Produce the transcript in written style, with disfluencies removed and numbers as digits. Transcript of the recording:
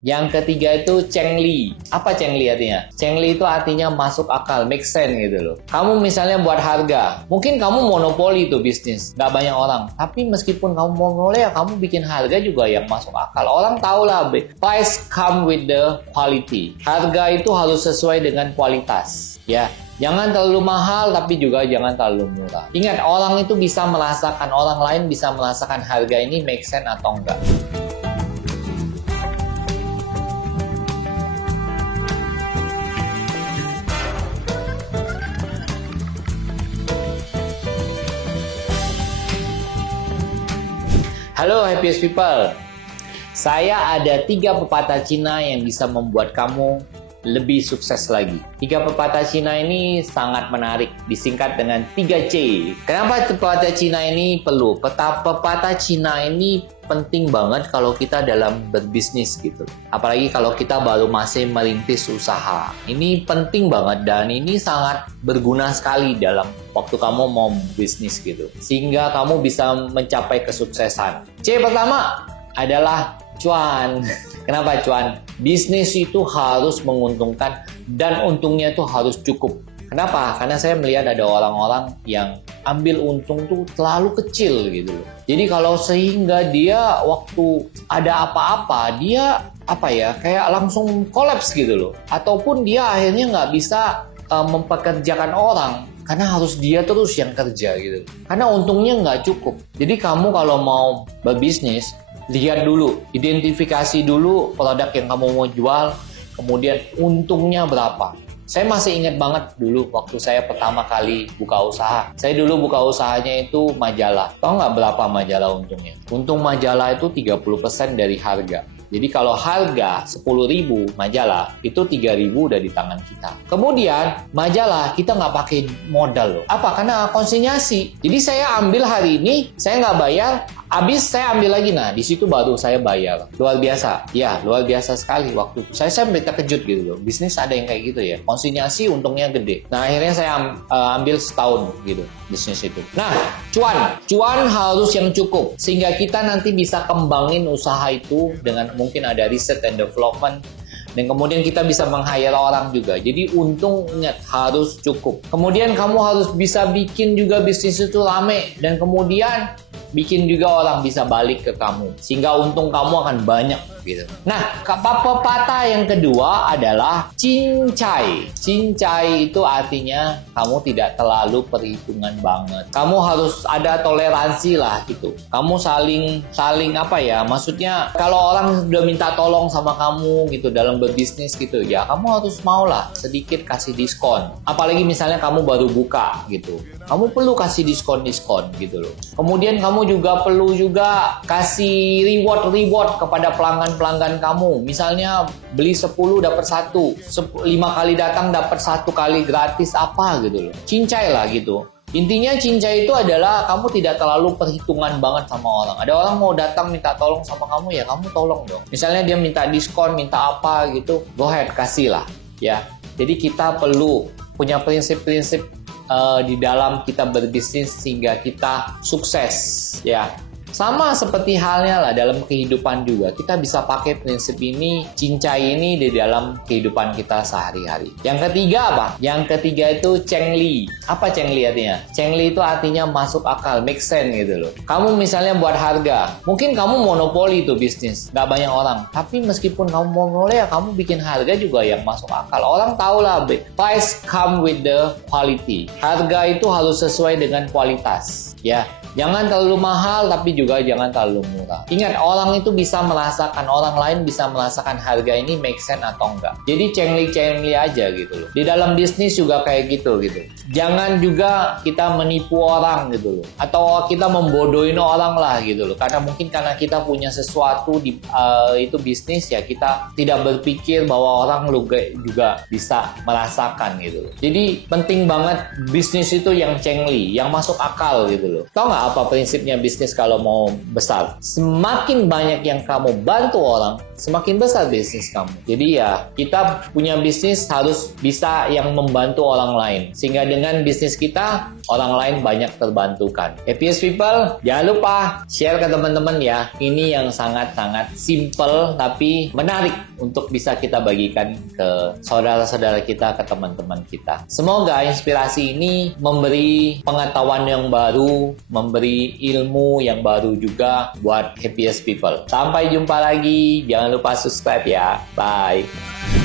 Yang ketiga itu Chengli. Apa Chengli artinya? Chengli itu artinya masuk akal, make sense gitu loh. Kamu misalnya buat harga, mungkin kamu monopoli tuh bisnis, nggak banyak orang. Tapi meskipun kamu monopoli ya kamu bikin harga juga yang masuk akal. Orang tahu lah, price come with the quality. Harga itu harus sesuai dengan kualitas, ya. Jangan terlalu mahal tapi juga jangan terlalu murah. Ingat, orang itu bisa merasakan, orang lain bisa merasakan harga ini make sense atau enggak. Halo happiest people, saya ada 3 pepatah Cina yang bisa membuat kamu lebih sukses lagi. 3 pepatah Cina ini sangat menarik, disingkat dengan 3C. Kenapa pepatah Cina ini perlu? Pepatah Cina ini penting banget kalau kita dalam berbisnis gitu. Apalagi kalau kita baru masih merintis usaha. Ini penting banget dan ini sangat berguna sekali dalam waktu kamu mau bisnis gitu. Sehingga kamu bisa mencapai kesuksesan. C pertama adalah cuan. Kenapa cuan? Bisnis itu harus menguntungkan dan untungnya itu harus cukup. Kenapa? Karena saya melihat ada orang-orang yang ambil untung tuh terlalu kecil gitu loh. Jadi kalau sehingga dia waktu ada apa-apa dia kayak langsung kolaps gitu loh. Ataupun dia akhirnya nggak bisa mempekerjakan orang karena harus dia terus yang kerja gitu. Karena untungnya nggak cukup. Jadi kamu kalau mau berbisnis, lihat dulu, identifikasi dulu produk yang kamu mau jual, kemudian untungnya berapa. Saya masih ingat banget dulu waktu saya pertama kali buka usaha. Saya dulu buka usahanya itu majalah. Tahu nggak berapa majalah untungnya? Untung majalah itu 30% dari harga. Jadi kalau harga 10.000 majalah, itu 3.000 udah di tangan kita. Kemudian majalah kita nggak pakai modal loh. Apa? Karena konsinyasi. Jadi saya ambil hari ini, saya nggak bayar, habis saya ambil lagi. Nah, di situ baru saya bayar. Luar biasa. Ya, luar biasa sekali waktu itu. Saya sampai terkejut gitu loh. Bisnis ada yang kayak gitu ya. Konsinyasi untungnya gede. Nah, akhirnya saya ambil setahun gitu bisnis itu. Nah, cuan harus yang cukup sehingga kita nanti bisa kembangin usaha itu dengan mungkin ada research and development, dan kemudian kita bisa meng-hire orang juga. Jadi untungnya harus cukup. Kemudian kamu harus bisa bikin juga bisnis itu rame, dan kemudian bikin juga orang bisa balik ke kamu sehingga untung kamu akan banyak gitu. Nah, pepatah yang kedua adalah cincai. Cincai itu artinya kamu tidak terlalu perhitungan banget. Kamu harus ada toleransi lah gitu. Kamu saling maksudnya kalau orang udah minta tolong sama kamu gitu dalam berbisnis gitu, ya kamu harus maulah sedikit kasih diskon. Apalagi misalnya kamu baru buka gitu. Kamu perlu kasih diskon gitu loh. Kemudian kamu juga perlu kasih reward kepada pelanggan kamu. Misalnya beli 10 dapat 1, 5 kali datang dapat 1 kali gratis apa gitu loh. Cincai lah gitu. Intinya cincai itu adalah kamu tidak terlalu perhitungan banget sama orang. Ada orang mau datang minta tolong sama kamu, ya kamu tolong dong. Misalnya dia minta diskon, minta apa gitu, go ahead, kasih lah ya. Jadi kita perlu punya prinsip-prinsip di dalam kita berbisnis sehingga kita sukses ya. Sama seperti halnya lah dalam kehidupan juga. Kita bisa pakai prinsip ini, cincai ini di dalam kehidupan kita sehari-hari. Yang ketiga apa? Yang ketiga itu Chengli. Apa Chengli artinya? Chengli itu artinya masuk akal, make sense gitu loh. Kamu misalnya buat harga, mungkin kamu monopoli tuh bisnis, nggak banyak orang. Tapi meskipun kamu monopoli ya kamu bikin harga juga yang masuk akal. Orang tahu lah, price come with the quality. Harga itu harus sesuai dengan kualitas ya. Jangan terlalu mahal tapi juga jangan terlalu murah. Ingat, orang itu bisa merasakan, orang lain bisa merasakan harga ini make sense atau enggak. Jadi cengli aja gitu loh. Di dalam bisnis juga kayak gitu. Jangan juga kita menipu orang gitu loh. Atau kita membodohin orang lah gitu loh. Karena mungkin karena kita punya sesuatu di itu bisnis ya, kita tidak berpikir bahwa orang juga bisa merasakan gitu loh. Jadi penting banget bisnis itu yang cengli, yang masuk akal gitu loh. Tahu nggak apa prinsipnya bisnis kalau mau besar? Semakin banyak yang kamu bantu orang, semakin besar bisnis kamu. Jadi ya, kita punya bisnis harus bisa yang membantu orang lain. Sehingga dengan bisnis kita, orang lain banyak terbantukan. Happiest people, jangan lupa share ke teman-teman ya. Ini yang sangat-sangat simple tapi menarik untuk bisa kita bagikan ke saudara-saudara kita, ke teman-teman kita. Semoga inspirasi ini memberi pengetahuan yang baru, memberi ilmu yang baru juga buat happiest people. Sampai jumpa lagi. Jangan lupa subscribe ya. Bye.